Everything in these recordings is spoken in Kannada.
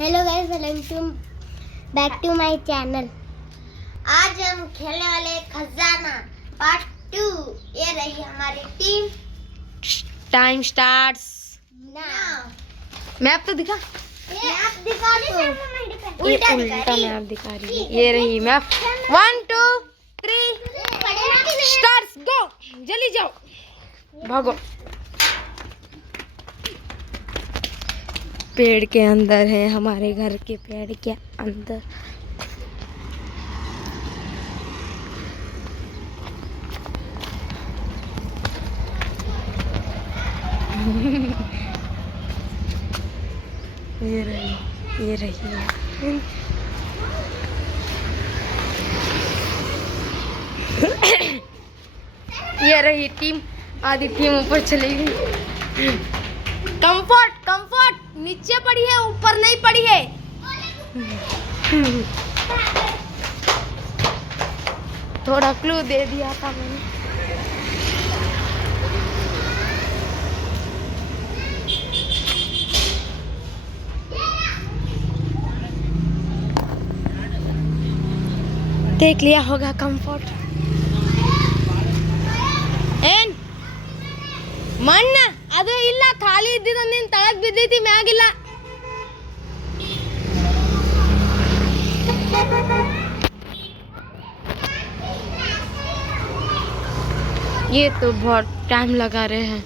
Hello guys, welcome back to my channel. आज हम खेलने वाले खजाना पार्ट 2। ये रही हमारी team. Time starts now. Map तो दिखा। मैप दिखा तो उल्टा मैप दिखा रही है। ये रही मैप। 1 2 3 स्टार्ट्स गो। जल्दी जाओ, भागो। पेड़ के अंदर है, हमारे घर के पेड़ के अंदर। ये रही ये रही टीम। आधी टीम ऊपर चली गई। कंफर्ट नीचे पड़ी है, ऊपर नहीं पड़ी है। थोड़ा क्लू दे दिया था मैंने। देख लिया होगा कंफर्ट। ಏನ್ ಮಣ್ಣ ಅದು ಇಲ್ಲ, ಖಾಲಿ ಇದ್ದಿದ್ದು ನಿನ್ ತಳಗ್ ಬಿದ್ದೈತಿ, ಮ್ಯಾಗಿಲ್ಲ. ये तो बहुत टाइम लगा रहे हैं।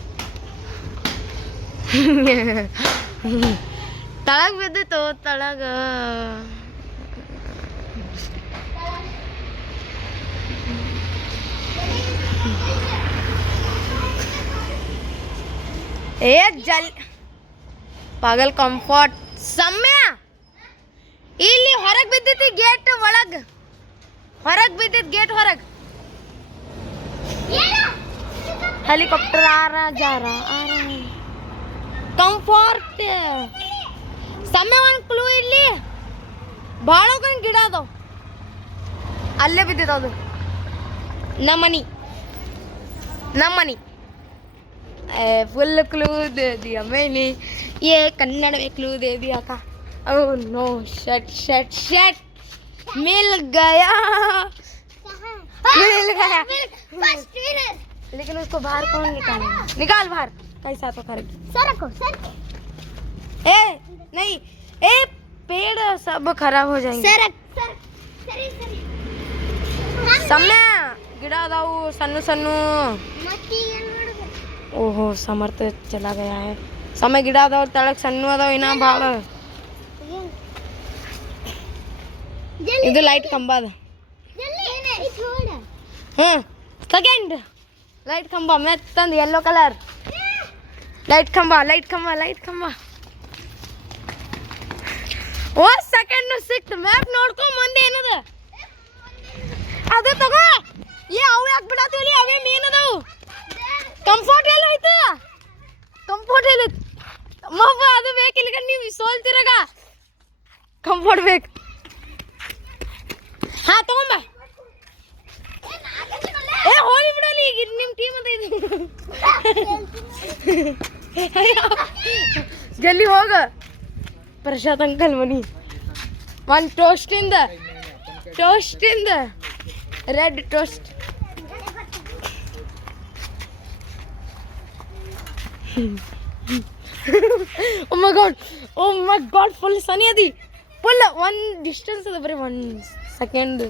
तड़क बिद्दे तो तड़क ए जल पागल कंफर्ट समय ಇಲ್ಲಿ ಹೊರಗೆ ಬಿದ್ದಿತ್ತು, ಗೇಟ್ ಒಳಗೆ ಹೊರಗೆ ಬಿದ್ದಿತ್ತು, ಗೇಟ್ ಹೊರಗೆ। हेलीकॉप्टर आ रहा जा रहा आ रहा है। कंफर्ट समय ಒಂದು ಕ್ಲೂ ಇಲ್ಲಿ ಭಾಳ ಗಿಡ ಅದಾವ, ಅಲ್ಲೇ ಬಿದ್ದಿತ್ತು ಅದು। ನಮ್ಮನಿ फुल क्लू दे दिया मैंने। ये कन्नड़ में क्लू दे दिया था। ओह नो, शट मिल गया। First winner. लेकिन उसको बाहर कौन निकालेगा? निकाल बाहर। कैसा तो कर ए नहीं, ए पेड़ सब खराब हो जाएंगे। समय ಗಿಡ ಅದಾವು ಸಣ್ಣ। ओहो समर्थ चला गया है। समय ಗಿಡ ಅದಾವ ತಳಕ್ ಸಣ್ಣ ಅದಾವ, ಇನ್ನ ಭಾಳ। ಇದು ಲೈಟ್ ಕಂಬ ಅದ। सेकंड लाइट खंबा मैं तंद येलो कलर लाइट खंबा ओ सेकंड सिक्स मैप ನೋಡ್ಕೊ ಮುಂದೆ ಏನದ ಅದು ತಗೋ। ಏ ಅವು ಯಾಕೆ ಬಿಡಾತೀವಿ? ಅವೇ ಮೇನ್ ಅದಾವು। ಕಂಫರ್ಟ್ ಎಲ್ಲ ಐತ, ಕಂಫರ್ಟ್ ಎಲ್ಲ ಮವ್ವ ಅದು ಬೇಕಿಲ್ಲ, ನೀವು ಸೋಲ್ತಿರಾಗ ಕಂಫರ್ಟ್ ಬೇಕು। ಹಾ ತಗೊಂಬ। ए होली बिडली ಈಗ ನಿಮ್ಮ ಟೀಮ್ ಅಂತ ಇದು। ಜಲ್ದಿ ಹೋಗ ಪ್ರಶಾಂತ್ ಅಂಕಲ್ ಮನಿ। ಒನ್ ಟೋಸ್ಟ್ ಇಂದ ರೆಡ್ ಟೋಸ್ಟ್। ಓ ಮೈ ಗಾಡ್ ಫುಲ್ ಸನಿ ಅದಿ, ಫುಲ್ ಒನ್ ಡಿಸ್ಟೆನ್ಸ್ ಅದ, ಬರೀ 1 ಸೆಕೆಂಡ್।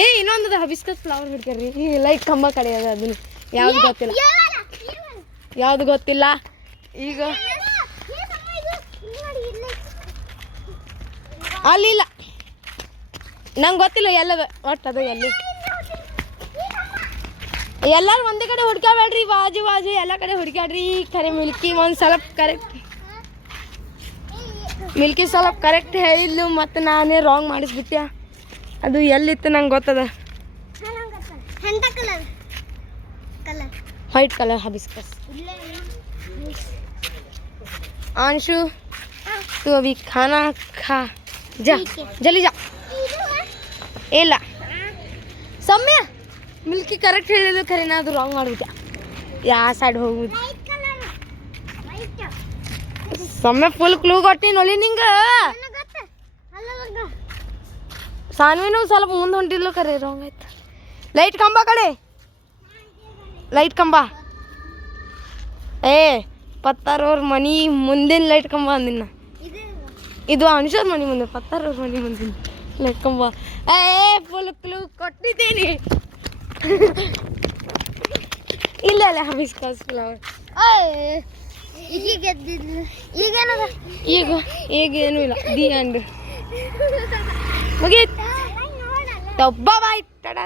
ಏ ಇನ್ನೊಂದು ಹಬಿಸ್ಕಸ್ ಫ್ಲವರ್ ಬಿಡ್ಕರ್ರಿ। ಈ ಲೈಟ್ ಕಂಬ ಕಡೆ ಅದ, ಅದನ್ನು ಯಾವ್ದು ಗೊತ್ತಿಲ್ಲ ಈಗ। ಅಲ್ಲಿಲ್ಲ, ನಂಗೆ ಗೊತ್ತಿಲ್ಲ ಎಲ್ಲದ ಒಟ್ಟು ಅದು ಎಲ್ಲಿ। ಎಲ್ಲರೂ ಒಂದೇ ಕಡೆ ಹುಡ್ಕಾಬೇಡ್ರಿ, ಬಾಜು ಎಲ್ಲ ಕಡೆ ಹುಡ್ಕಾಡ್ರಿ। ಖರೆ ಮಿಲ್ಕಿ ಒಂದು ಸ್ವಲ್ಪ ಕರೆಕ್ಟ್ ಹೇಳಿದ್ಲು, ಮತ್ತು ನಾನೇ ರಾಂಗ್ ಮಾಡಿಸ್ಬಿಟ್ಟೆ। ಅದು ಎಲ್ಲಿತ್ತು ನಂಗೆ ಗೊತ್ತದ। White colour ಹಬಿಸ್ಕಸ್। आंशु तू अभी खाना खा जा, जल्दी जा। एला समय ಮಿಲ್ಕಿ ಕರೆಕ್ಟ್ ಹೇಳಿದ್ರು ಖರೇನ ಅದು ರಾಂಗ್ ಮಾಡ್ಬಿಟ್ಟೆ ಯಾವ ಸೈಡ್ ಹೋಗುದು ಸೊಮ್ಮೆ ಫುಲ್ ಕ್ಲೂ ಕೊಟ್ಟಿನ ಒಲಿ ನಿಂಗೆ ಸಾನ್ವಿನೂ ಸ್ವಲ್ಪ ಮುಂದೆ ಹೊಂಟಿದ್ಲು ಕರೆ ರಾಂಗ್ ಆಯ್ತು ಲೈಟ್ ಕಂಬ ಕಡೆ ಲೈಟ್ ಕಂಬ ಏ ಪತ್ತಾರವ್ರ ಮನಿ ಮುಂದಿನ ಲೈಟ್ ಕಂಬ ಅಂದಿನ ಇದು ಅನ್ಸೋರ್ ಮನಿ ಮುಂದೆ ಪತ್ತಾರವ್ರ ಮನಿ ಮುಂದಿನ ಲೈಟ್ ಕಂಬ ಏ ಫುಲ್ ಕ್ಲೂ ಕೊಟ್ಟಿದ್ದೀನಿ ಇಲ್ಲ ಇಲ್ಲ ಹಬಿಸ್ಕಾಸ್ ಫ್ಲವರ್ ಈಗ ಗೆದ್ದಿದ್ಲು ಈಗೇನದ ಈಗ ಏನೂ ಇಲ್ಲ ದಿ ಎಂಡ್ ಮುಗೀತು ಬಾಯ್ ಟಾಟಾ